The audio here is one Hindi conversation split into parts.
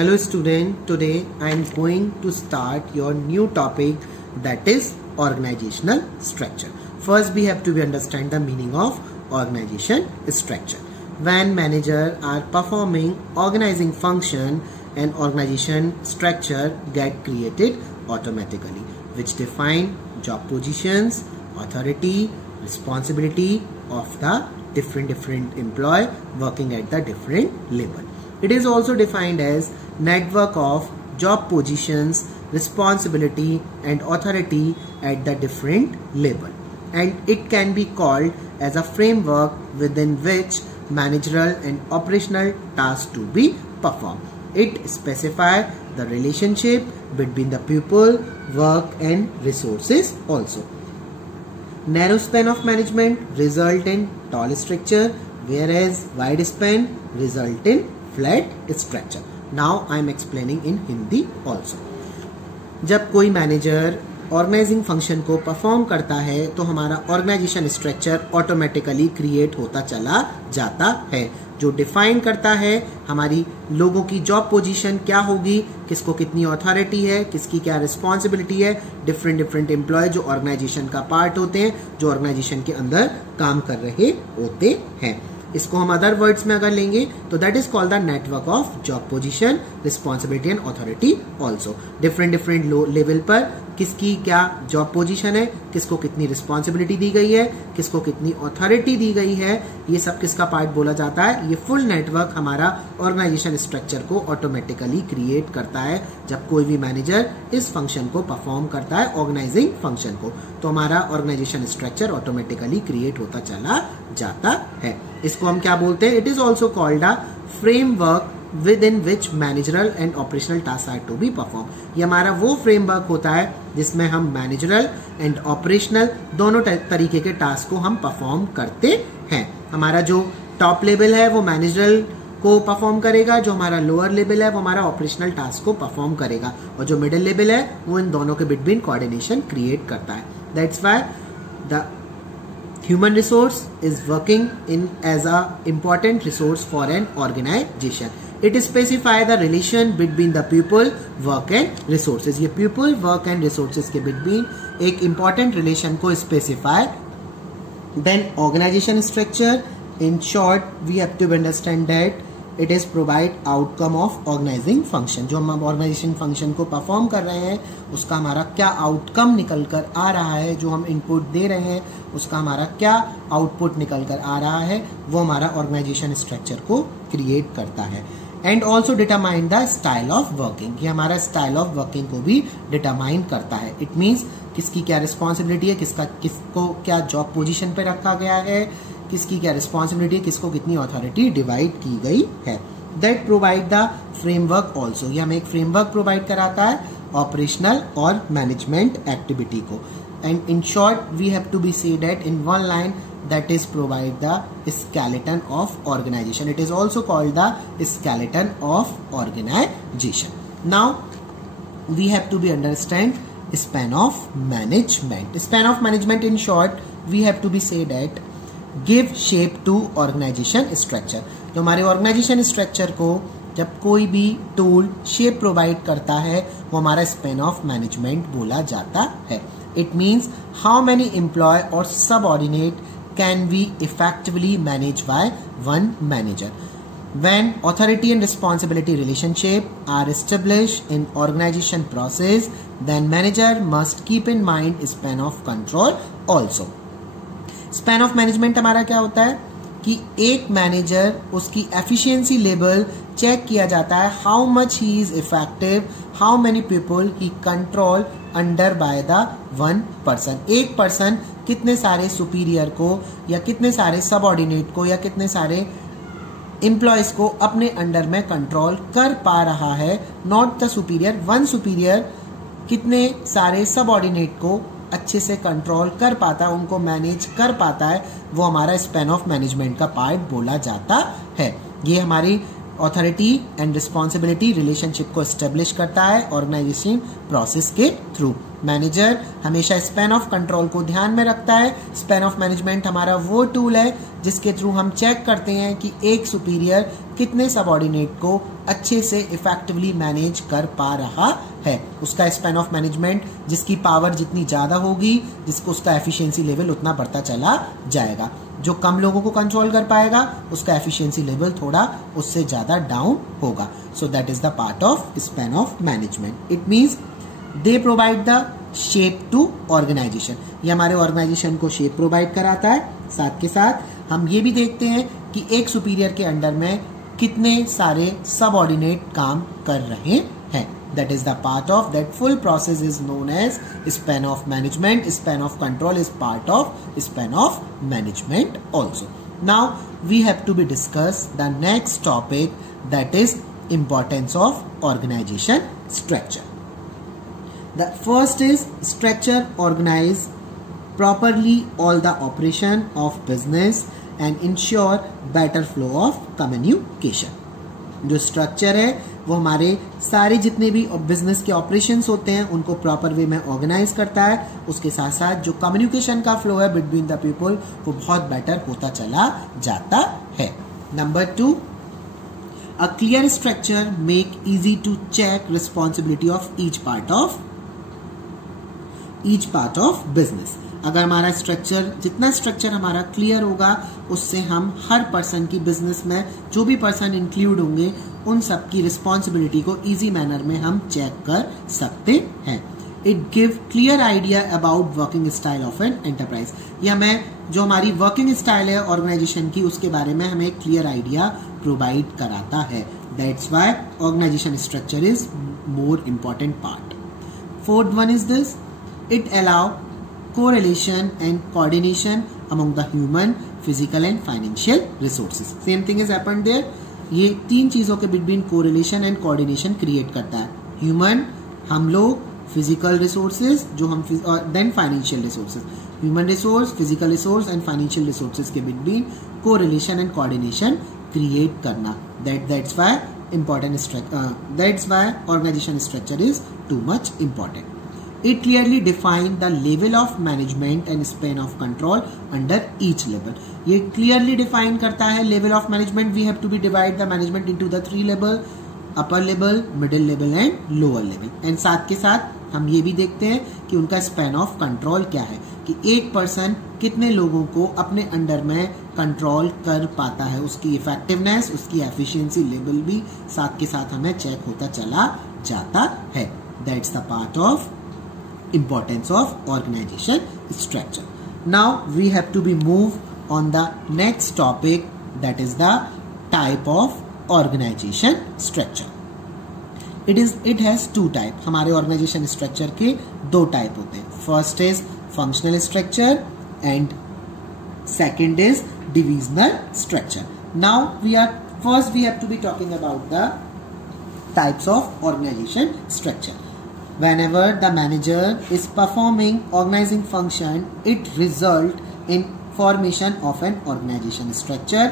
Hello student, today I am going to start your new topic, that is organizational structure. First we have to understand the meaning of organization structure. When manager are performing organizing function, an organization structure get created automatically, which define job positions, authority, responsibility of the different employee working at the different level. It is also defined as network of job positions, responsibility and authority at the different level, and it can be called as a framework within which managerial and operational tasks to be performed. It specifies the relationship between the people, work and resources also. Narrow span of management result in tall structure, whereas wide span result in flat structure. Now I am explaining in Hindi also. जब कोई मैनेजर ऑर्गेनाइजिंग फंक्शन को परफॉर्म करता है तो हमारा ऑर्गेनाइजेशन स्ट्रक्चर ऑटोमेटिकली क्रिएट होता चला जाता है, जो डिफाइन करता है हमारी लोगों की जॉब पोजीशन क्या होगी, किसको कितनी अथॉरिटी है, किसकी क्या रिस्पॉन्सिबिलिटी है, डिफरेंट एम्प्लॉय जो ऑर्गेनाइजेशन का पार्ट होते हैं, जो ऑर्गेनाइजेशन के अंदर काम कर रहे होते हैं. इसको हम अदर वर्ड्स में अगर लेंगे तो that is called the network of job position, responsibility and authority also. Different level पर किसकी क्या जॉब पोजीशन है, किसको कितनी रिस्पॉन्सिबिलिटी दी गई है, किसको कितनी अथॉरिटी दी गई है, ये सब किसका पार्ट बोला जाता है. ये फुल नेटवर्क हमारा ऑर्गेनाइजेशन स्ट्रक्चर को ऑटोमेटिकली क्रिएट करता है जब कोई भी मैनेजर इस फंक्शन को परफॉर्म करता है, ऑर्गेनाइजिंग फंक्शन को, तो हमारा ऑर्गेनाइजेशन स्ट्रक्चर ऑटोमेटिकली क्रिएट होता चला जाता है. इसको हम क्या बोलते हैं? It is also called a framework within which managerial and operational tasks are to be performed. ये हमारा वो फ्रेमवर्क होता है जिसमें हम मैनेजरल एंड ऑपरेशनल दोनों तरीके के टास्क को हम परफॉर्म करते हैं. हमारा जो टॉप लेवल है वो मैनेजरल को परफॉर्म करेगा, जो हमारा लोअर लेवल है वो हमारा ऑपरेशनल टास्क को परफॉर्म करेगा, और जो मिडिल लेवल है वो इन दोनों के बिटवीन कोऑर्डिनेशन क्रिएट करता है. That's why the human resource is working in as a important resource for an organization. It specifies the relation between the people, work and resources. ये people, work and resources के between एक important relation को specify. Then organization structure, in short we have to understand that it is provide outcome of organizing function. जो हम organization function को perform कर रहे हैं उसका हमारा क्या outcome निकल कर आ रहा है, जो हम input दे रहे हैं उसका हमारा क्या output निकल कर आ रहा है, वो हमारा organization structure को create करता है. And also determine the style of working, ये हमारा स्टाइल ऑफ वर्किंग को भी डिटरमाइन करता है. इट मीन्स किसकी क्या रिस्पॉन्सिबिलिटी है, किसको क्या जॉब पोजीशन पे रखा गया है, किसकी क्या रिस्पॉन्सिबिलिटी है, किसको कितनी अथॉरिटी डिवाइड की गई है. That provide the framework also, ये हमें एक फ्रेमवर्क प्रोवाइड कराता है ऑपरेशनल और मैनेजमेंट एक्टिविटी को. And in short we have to be say that in one line, that is provide the skeleton of organization. It is also called the skeleton of organization. Now we have to be understand span of management. Span of management in short we have to be say that give shape to organization structure. जो हमारे organization structure को जब कोई भी टूल शेप प्रोवाइड करता है वो हमारा स्पैन ऑफ मैनेजमेंट बोला जाता है. It means how many employ और subordinate can be effectively managed by one manager. When authority and responsibility relationship are established in organization process, then manager must keep in mind span of control also. Span of management हमारा क्या होता है कि एक मैनेजर उसकी एफिशिएंसी लेवल चेक किया जाता है, how much he is effective, how many people he control under by the one person. एक पर्सन कितने सारे सुपीरियर को या कितने सारे सबऑर्डिनेट को या कितने सारे एम्प्लॉयज को अपने अंडर में कंट्रोल कर पा रहा है. Not the superior, one superior कितने सारे सबऑर्डिनेट को अच्छे से कंट्रोल कर पाता है, उनको मैनेज कर पाता है, वो हमारा स्पैन ऑफ मैनेजमेंट का पार्ट बोला जाता है. ये हमारी ऑथोरिटी एंड रिस्पॉन्सिबिलिटी रिलेशनशिप को एस्टेब्लिश करता है ऑर्गेनाइजेशन प्रोसेस के थ्रू. मैनेजर हमेशा स्पैन ऑफ कंट्रोल को ध्यान में रखता है. स्पैन ऑफ मैनेजमेंट हमारा वो टूल है जिसके थ्रू हम चेक करते हैं कि एक सुपीरियर कितने सबऑर्डिनेट को अच्छे से इफेक्टिवली मैनेज कर पा रहा है। उसका स्पैन ऑफ मैनेजमेंट, जिसकी पावर जितनी ज़्यादा होगी, जिसको उसका एफिशिएंसी लेवल उतना बढ़ता चला जाएगा। जो कम लोगों को कंट्रोल कर पाएगा उसका एफिशिएंसी लेवल थोड़ा उससे ज़्यादा डाउन होगा। So that is the part of span of management. It means they provide the shape to organization. ये हमारे ऑर्गेनाइजेशन को शेप प्रोवाइड कराता है। साथ के साथ हम ये भी देखते हैं कि एक सुपीरियर के अंडर में कितने सारे सबऑर्डिनेट काम कर रहे हैं। That is the part of that full process is known as span of management. Span of control is part of span of management also. Now we have to be discuss the next topic, that is importance of organization structure. The first is structure organize properly all the operation of business and ensure better flow of communication. जो स्ट्रक्चर है वो हमारे सारे जितने भी बिजनेस के ऑपरेशंस होते हैं उनको प्रॉपर वे में ऑर्गेनाइज करता है। उसके साथ साथ जो कम्युनिकेशन का फ्लो है बिटवीन द पीपल वो बहुत बेटर होता चला जाता है। Number 2, a clear structure make easy to check responsibility of each part of business. अगर हमारा स्ट्रक्चर, जितना स्ट्रक्चर हमारा क्लियर होगा उससे हम हर पर्सन की बिजनेस में जो भी पर्सन इंक्लूड होंगे उन सब की रिस्पॉन्सिबिलिटी को इजी मैनर में हम चेक कर सकते हैं। It give clear idea about working style of an enterprise. ये हमें जो हमारी वर्किंग स्टाइल है ऑर्गेनाइजेशन की उसके बारे में हमें क्लियर आइडिया प्रोवाइड कराता है। That's why organization structure is more important part. Fourth one is this, it allow correlation and coordination among the human, physical and financial resources. Same thing has happened there. ये 3 चीजों के between correlation and coordination create करता है। ह्यूमन, हम लोग, फिजिकल रिसोर्सेज जो हम, then financial resources. Human resource, physical resource and financial resources के between correlation and coordination create करना। That's why that's why organization structure is too much important. It clearly define the level of management and span of control under each level. ये clearly define करता है level of management. We have to be divide the management into the 3 level, upper level, middle level and lower level. And साथ के साथ हम ये भी देखते हैं कि उनका span of control क्या है, कि एक पर्सन कितने लोगों को अपने अंडर में कंट्रोल कर पाता है। उसकी इफेक्टिवनेस, उसकी एफिशिएंसी लेवल भी साथ के साथ हमें चेक होता चला जाता है। That's the part of importance of organization structure. Now we have to be move on the next topic, that is the type of organization structure. It has 2 type. हमारे organization structure के 2 type होते हैं। First is functional structure and second is divisional structure. Now we have to be talking about the types of organization structure. Whenever the manager is performing organizing function, it result in formation of an organization structure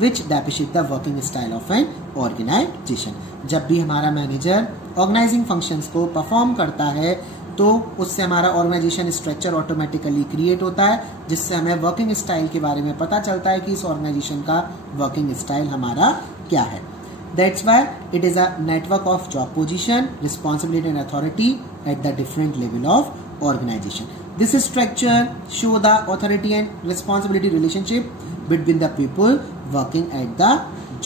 which depict the working style of an organization. जब भी हमारा मैनेजर ऑर्गेनाइजिंग फंक्शंस को परफॉर्म करता है तो उससे हमारा ऑर्गेनाइजेशन स्ट्रक्चर ऑटोमेटिकली क्रिएट होता है, जिससे हमें वर्किंग स्टाइल के बारे में पता चलता है कि इस ऑर्गेनाइजेशन का वर्किंग स्टाइल हमारा क्या है। That's why it is a network of job position, responsibility and authority at the different level of organization. This structure show the authority and responsibility relationship between the people working at the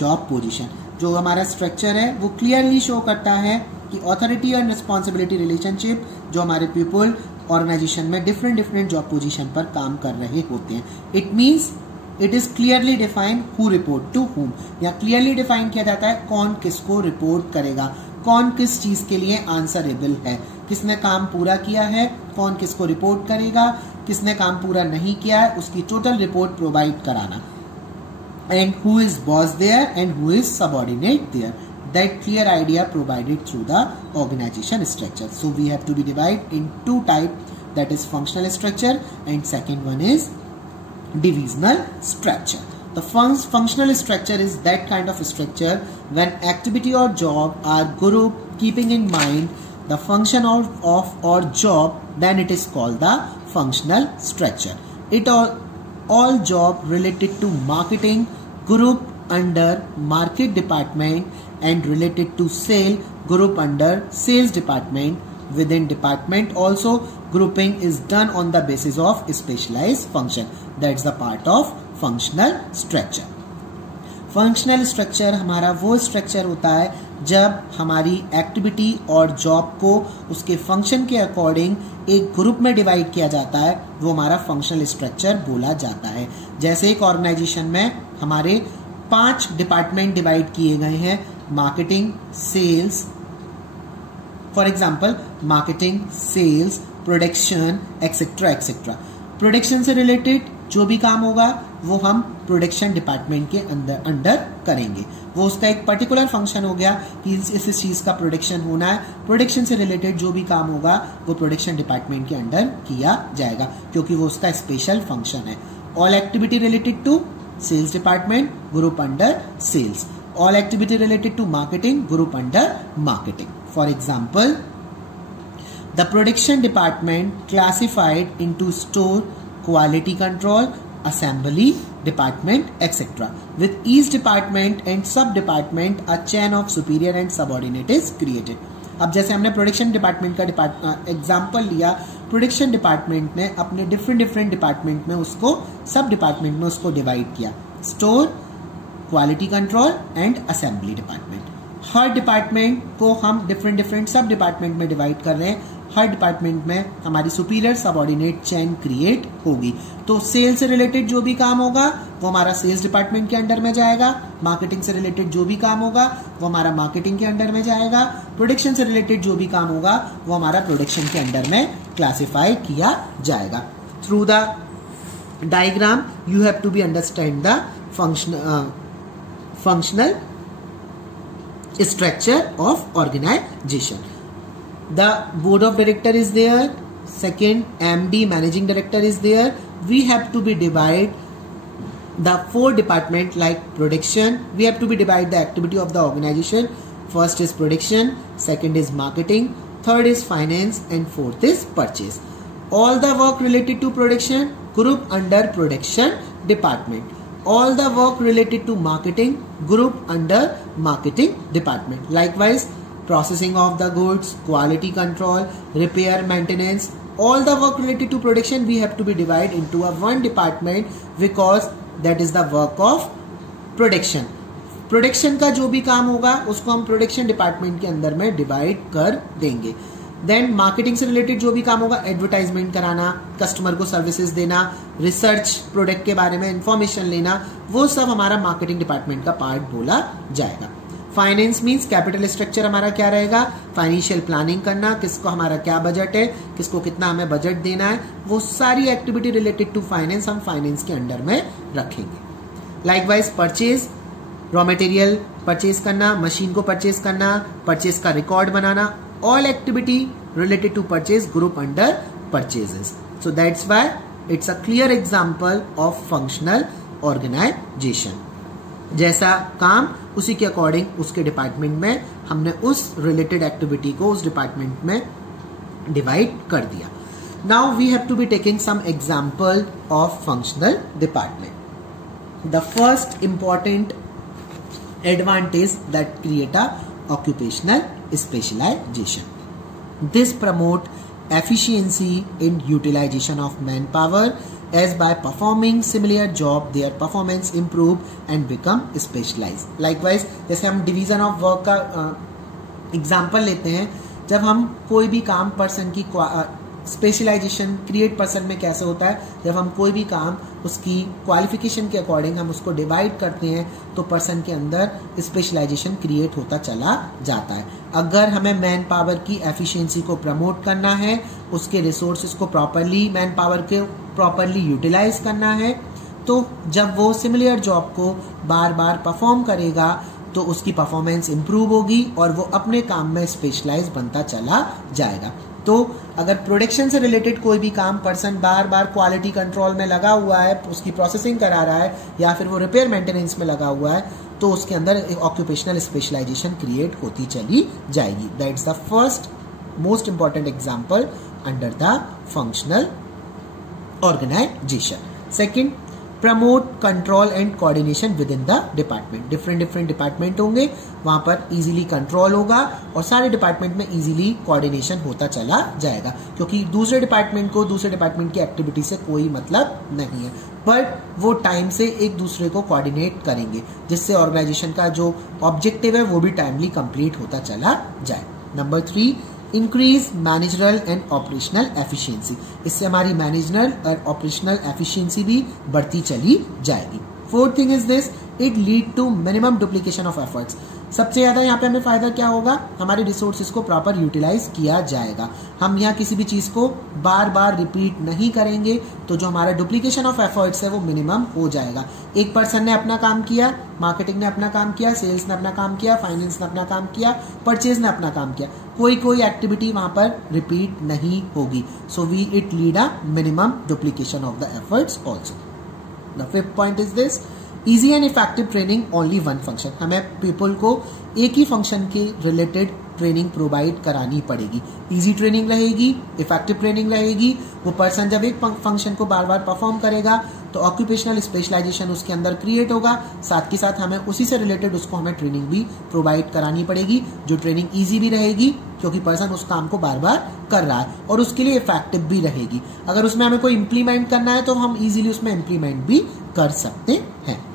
job position. जो हमारा स्ट्रक्चर है वो क्लियरली शो करता है कि ऑथोरिटी एंड रिस्पॉन्सिबिलिटी रिलेशनशिप जो हमारे पीपल ऑर्गेनाइजेशन में डिफरेंट जॉब पोजीशन पर काम कर रहे होते हैं। It means it is clearly defined who report to whom, या क्लियरली डिफाइन किया जाता है कौन किसको रिपोर्ट करेगा, कौन किस चीज के लिए आंसरेबल है, किसने काम पूरा किया है, कौन किसको रिपोर्ट करेगा, किसने काम पूरा नहीं किया है, उसकी टोटल रिपोर्ट प्रोवाइड कराना, and who is boss there and who is subordinate there. That clear idea provided through the organization structure. So we have to be divided in 2 types, that is functional structure and second one is divisional structure. The functional structure is that kind of structure when activity or job are grouped keeping in mind the function of or job, then it is called the functional structure. all job related to marketing group under market department and related to sale group under sales department. Within department also grouping is done on the basis of specialized function. That's the part of functional structure. Functional structure हमारा वो स्ट्रक्चर होता है जब हमारी एक्टिविटी और जॉब को उसके फंक्शन के अकॉर्डिंग एक ग्रुप में डिवाइड किया जाता है, वो हमारा फंक्शनल स्ट्रक्चर बोला जाता है। जैसे एक ऑर्गेनाइजेशन में हमारे 5 डिपार्टमेंट डिवाइड किए गए हैं, marketing, sales, for example marketing, sales, production, etcetera etcetera. Production से रिलेटेड जो भी काम होगा वो हम प्रोडक्शन डिपार्टमेंट के अंडर करेंगे। वो उसका एक पर्टिकुलर फंक्शन हो गया कि इस चीज का प्रोडक्शन होना है। प्रोडक्शन से रिलेटेड जो भी काम होगा वो प्रोडक्शन डिपार्टमेंट के अंडर किया जाएगा, क्योंकि वो उसका स्पेशल फंक्शन है। All activity related to sales department, group under sales. All activity related to marketing, group under marketing. For example, the production department classified into store, quality control, assembly department, etc. With each department and sub department a chain of superior and subordinate is created. अब जैसे हमने प्रोडक्शन डिपार्टमेंट का एग्जाम्पल लिया, प्रोडक्शन डिपार्टमेंट ने अपने डिफरेंट डिपार्टमेंट में उसको सब डिपार्टमेंट में उसको डिवाइड किया, store, quality control and assembly department. Her department को हम डिफरेंट सब डिपार्टमेंट में डिवाइड कर रहे हैं। हर डिपार्टमेंट में हमारी सुपीरियर सबऑर्डिनेट चेन क्रिएट होगी। तो सेल से रिलेटेड जो भी काम होगा वो हमारा सेल्स डिपार्टमेंट के अंडर में जाएगा। मार्केटिंग से रिलेटेड जो भी काम होगा वो हमारा मार्केटिंग के अंडर में जाएगा। प्रोडक्शन से रिलेटेड जो भी काम होगा वो हमारा प्रोडक्शन के अंडर में क्लासिफाई किया जाएगा। Through the diagram you have to be understand the functional structure of organization. The board of director is there, second MD managing director is there. We have to be divide the 4 department like production. We have to be divide the activity of the organization. First is production, second is marketing, third is finance and fourth is purchase. All the work related to production group under production department. All the work related to marketing group under marketing department. Likewise, processing of the goods, quality control, repair, maintenance, all the work related to production we have to be divided into a one department because that is the work of production. Production का जो भी काम होगा उसको हम प्रोडक्शन डिपार्टमेंट के अंदर में डिवाइड कर देंगे। देन मार्केटिंग से रिलेटेड जो भी काम होगा, एडवर्टाइजमेंट कराना, कस्टमर को सर्विसेज देना, रिसर्च प्रोडक्ट के बारे में इंफॉर्मेशन लेना, वो सब हमारा मार्केटिंग डिपार्टमेंट का पार्ट बोला जाएगा। फाइनेंस मींस कैपिटल स्ट्रक्चर हमारा क्या रहेगा, फाइनेंशियल प्लानिंग करना, किसको हमारा क्या बजट है, किसको कितना हमें बजट देना है, वो सारी एक्टिविटी रिलेटेड टू फाइनेंस हम फाइनेंस के अंडर में रखेंगे। Likewise purchase, raw material purchase करना, मशीन को परचेज करना, परचेज का record banana, all activity related to purchase group under purchases. So that's why it's a clear example of functional organization. जैसा काम उसी के अकॉर्डिंग उसके डिपार्टमेंट में हमने उस रिलेटेड एक्टिविटी को उस डिपार्टमेंट में डिवाइड कर दिया। Now we have to be taking some example of functional department. The first important advantage that create a occupational specialization. This promote efficiency in utilization of manpower as by performing similar job their performance improve and become specialized. Likewise, जैसे हम division of work का एग्जाम्पल लेते हैं, जब हम कोई भी काम पर्सन की स्पेशलाइजेशन क्रिएट पर्सन में कैसे होता है, जब हम कोई भी काम उसकी क्वालिफिकेशन के अकॉर्डिंग हम उसको डिवाइड करते हैं तो पर्सन के अंदर स्पेशलाइजेशन क्रिएट होता चला जाता है। अगर हमें मैन पावर की एफिशिएंसी को प्रमोट करना है, उसके रिसोर्सेज को प्रॉपरली मैन पावर के प्रॉपरली यूटिलाइज करना है, तो जब वो सिमिलर जॉब को बार बार परफॉर्म करेगा तो उसकी परफॉर्मेंस इंप्रूव होगी और वो अपने काम में स्पेशलाइज बनता चला जाएगा। तो अगर प्रोडक्शन से रिलेटेड कोई भी काम पर्सन बार बार क्वालिटी कंट्रोल में लगा हुआ है, उसकी प्रोसेसिंग करा रहा है, या फिर वो रिपेयर मेंटेनेंस में लगा हुआ है, तो उसके अंदर ऑक्यूपेशनल स्पेशलाइजेशन क्रिएट होती चली जाएगी। That's the first most important example under the functional organization. Second, promote control and coordination within the department. Different department होंगे, वहां पर इजीली कंट्रोल होगा और सारे डिपार्टमेंट में इजीली कोऑर्डिनेशन होता चला जाएगा, क्योंकि दूसरे डिपार्टमेंट को दूसरे डिपार्टमेंट की एक्टिविटी से कोई मतलब नहीं है, बट वो टाइम से एक दूसरे को कोऑर्डिनेट करेंगे, जिससे ऑर्गेनाइजेशन का जो ऑब्जेक्टिव है वो भी टाइमली कंप्लीट होता चला जाए। Number 3, increase managerial and operational efficiency. इससे हमारी मैनेजरल और ऑपरेशनल एफिशिएंसी भी बढ़ती चली जाएगी। Fourth thing is this, it lead to minimum duplication of efforts. सबसे ज्यादा यहाँ पे हमें फायदा क्या होगा, हमारे रिसोर्सेज को प्रॉपर यूटिलाइज किया जाएगा। हम यहाँ किसी भी चीज को बार बार रिपीट नहीं करेंगे, तो जो हमारा डुप्लीकेशन ऑफ एफर्ट्स है वो मिनिमम हो जाएगा। एक पर्सन ने अपना काम किया, मार्केटिंग ने अपना काम किया, सेल्स ने अपना काम किया, फाइनेंस ने अपना काम किया, परचेज ने अपना काम किया, कोई एक्टिविटी वहां पर रिपीट नहीं होगी। So we it lead a minimum duplication of the efforts also. The fifth point is this, easy and effective training only one function. हमें पीपल को एक ही फंक्शन के रिलेटेड ट्रेनिंग प्रोवाइड करानी पड़ेगी। इजी ट्रेनिंग रहेगी, इफेक्टिव ट्रेनिंग रहेगी। वो पर्सन जब एक फंक्शन को बार बार परफॉर्म करेगा तो ऑक्यूपेशनल स्पेशलाइजेशन उसके अंदर क्रिएट होगा, साथ के साथ हमें उसी से रिलेटेड उसको हमें ट्रेनिंग भी प्रोवाइड करानी पड़ेगी, जो ट्रेनिंग इजी भी रहेगी क्योंकि पर्सन उस काम को बार बार कर रहा है, और उसके लिए इफेक्टिव भी रहेगी। अगर उसमें हमें कोई इंप्लीमेंट करना है तो हम इजीली उसमें इंप्लीमेंट भी कर सकते हैं।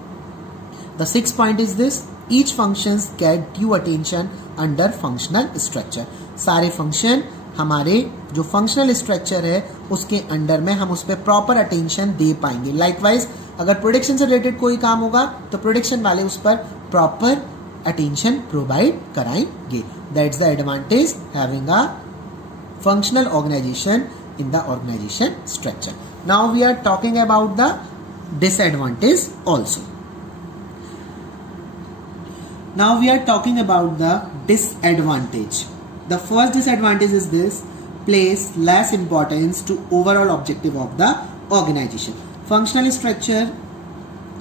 The sixth point is this, each functions get due attention under functional structure। सारे फंक्शन हमारे जो फंक्शनल स्ट्रक्चर है उसके अंडर में हम उस पर प्रॉपर अटेंशन दे पाएंगे। लाइकवाइज अगर प्रोडक्शन से रिलेटेड कोई काम होगा तो प्रोडक्शन वाले उस पर प्रॉपर अटेंशन प्रोवाइड कराएंगे। That's the advantage having a functional organization in the organization structure. Now we are talking about the disadvantage also. Now we are talking about the disadvantage. The first disadvantage is this, place less importance to overall objective of the organization. Functional structure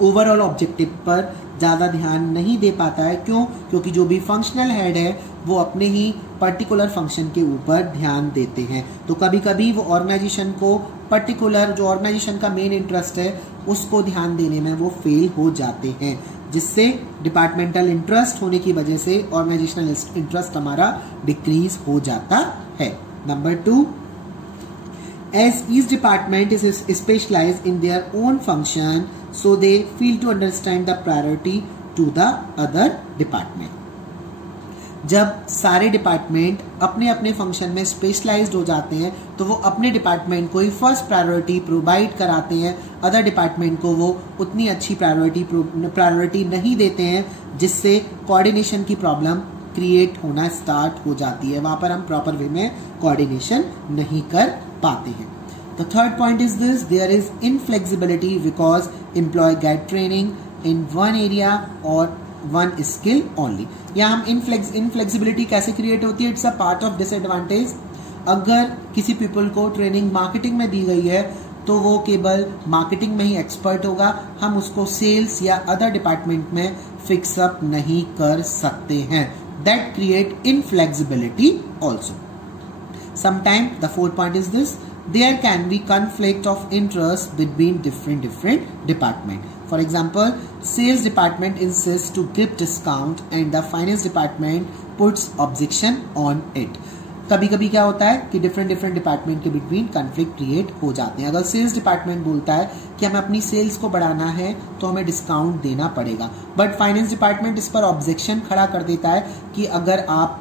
overall objective पर ज़्यादा ध्यान नहीं दे पाता है। क्यों? क्योंकि जो भी फंक्शनल हेड है वो अपने ही पर्टिकुलर फंक्शन के ऊपर ध्यान देते हैं, तो कभी कभी वो ऑर्गेनाइजेशन को पर्टिकुलर जो ऑर्गेनाइजेशन का मेन इंटरेस्ट है उसको ध्यान देने में वो फेल हो जाते हैं, जिससे डिपार्टमेंटल इंटरेस्ट होने की वजह से ऑर्गेनाइजेशनल इंटरेस्ट हमारा डिक्रीज हो जाता है। Number 2, as each department is specialized in their own function, so they fail to understand the priority to the other department. जब सारे डिपार्टमेंट अपने अपने फंक्शन में स्पेशलाइज्ड हो जाते हैं तो वो अपने डिपार्टमेंट को ही फर्स्ट प्रायोरिटी प्रोवाइड कराते हैं, अदर डिपार्टमेंट को वो उतनी अच्छी प्रायोरिटी नहीं देते हैं, जिससे कोऑर्डिनेशन की प्रॉब्लम क्रिएट होना स्टार्ट हो जाती है। वहां पर हम प्रॉपर वे में कोऑर्डिनेशन नहीं कर पाते हैं। The third point is this, there is inflexibility because employee get training in one area or one skill only। यहाँ हम inflexibility कैसे क्रिएट होती है, it's a part of disadvantage. अगर किसी पीपल को ट्रेनिंग मार्केटिंग में दी गई है तो वो केवल मार्केटिंग में ही एक्सपर्ट होगा, हम उसको सेल्स या अदर डिपार्टमेंट में फिक्स अप नहीं कर सकते हैं। That create inflexibility also. Sometimes the fourth point is this, there can be conflict of interest between different department. For example, sales department insists to give discount and the finance department puts objection on it. कभी कभी क्या होता है कि डिफरेंट डिपार्टमेंट के बिटवीन कन्फ्लिक्ट क्रिएट हो जाते हैं। अगर सेल्स डिपार्टमेंट बोलता है कि हमें अपनी सेल्स को बढ़ाना है तो हमें डिस्काउंट देना पड़ेगा, बट फाइनेंस डिपार्टमेंट इस पर ऑब्जेक्शन खड़ा कर देता है कि अगर आप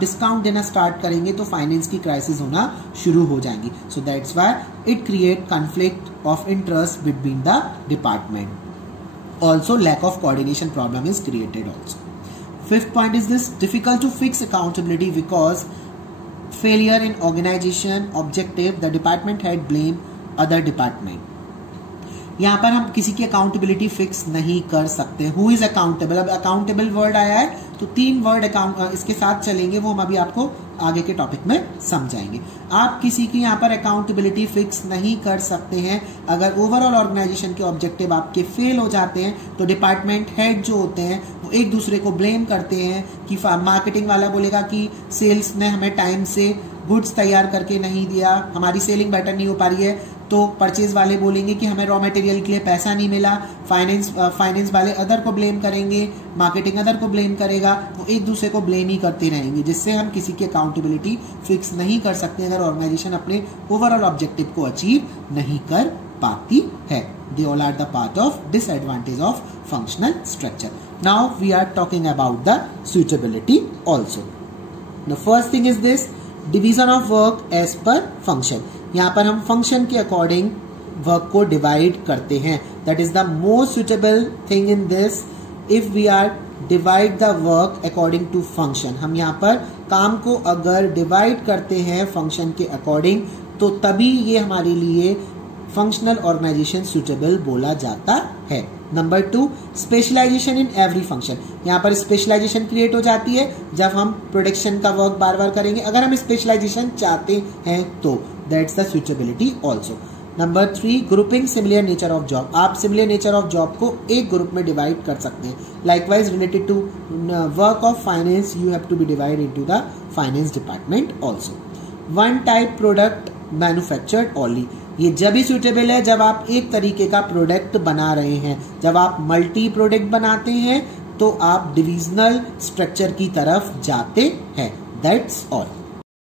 डिस्काउंट देना स्टार्ट करेंगे तो फाइनेंस की क्राइसिस होना शुरू हो जाएंगी। So that's why it create conflict of interest between the department. Also lack of coordination problem is created also. Fifth point is this, difficult to fix accountability because failure in organization objective, the department head blame other department. यहाँ पर हम किसी की अकाउंटेबिलिटी फिक्स नहीं कर सकते। हु इज अकाउंटेबल, अब अकाउंटेबल वर्ड आया है तो 3 वर्ड इसके साथ चलेंगे, वो हम अभी आपको आगे के टॉपिक में समझाएंगे। आप किसी की यहाँ पर अकाउंटेबिलिटी फिक्स नहीं कर सकते हैं। अगर ओवरऑल ऑर्गेनाइजेशन के ऑब्जेक्टिव आपके फेल हो जाते हैं तो डिपार्टमेंट हेड जो होते हैं वो एक दूसरे को ब्लेम करते हैं कि मार्केटिंग वाला बोलेगा कि सेल्स ने हमें टाइम से गुड्स तैयार करके नहीं दिया, हमारी सेलिंग बेटर नहीं हो पा रही है, तो परचेज वाले बोलेंगे कि हमें रॉ मटेरियल के लिए पैसा नहीं मिला, फाइनेंस वाले अदर को ब्लेम करेंगे, मार्केटिंग अदर को ब्लेम करेगा, वो एक दूसरे को ब्लेम ही करते रहेंगे, जिससे हम किसी की अकाउंटेबिलिटी फिक्स नहीं कर सकते अगर ऑर्गेनाइजेशन अपने ओवरऑल ऑब्जेक्टिव को अचीव नहीं कर पाती है. They all are the part of disadvantage of functional structure. Now we are talking about the suitability also. The first thing is this division of work as per function. यहाँ पर हम function के according work को divide करते हैं. That is the most suitable thing in this. If we are divide the work according to function, हम यहाँ पर काम को अगर divide करते हैं function के according, तो तभी ये हमारे लिए फंक्शनल ऑर्गेनाइजेशन सुटेबल बोला जाता है. Number 2 specialization in every function. यहाँ पर स्पेशलाइजेशन क्रिएट हो जाती है जब हम प्रोडक्शन का वर्क बार बार करेंगे. अगर हम स्पेशलाइजेशन चाहते हैं तो that's the suitability also. Number 3 grouping similar nature of job. आप सिमिलर नेचर ऑफ जॉब को एक ग्रुप में डिवाइड कर सकते हैं. Likewise related to work of finance you have to be divide into the finance department also. One type product manufactured only. ये जब ही सुटेबल है जब आप एक तरीके का प्रोडक्ट बना रहे हैं. जब आप मल्टी प्रोडक्ट बनाते हैं तो आप डिविजनल स्ट्रक्चर की तरफ जाते हैं. That's all.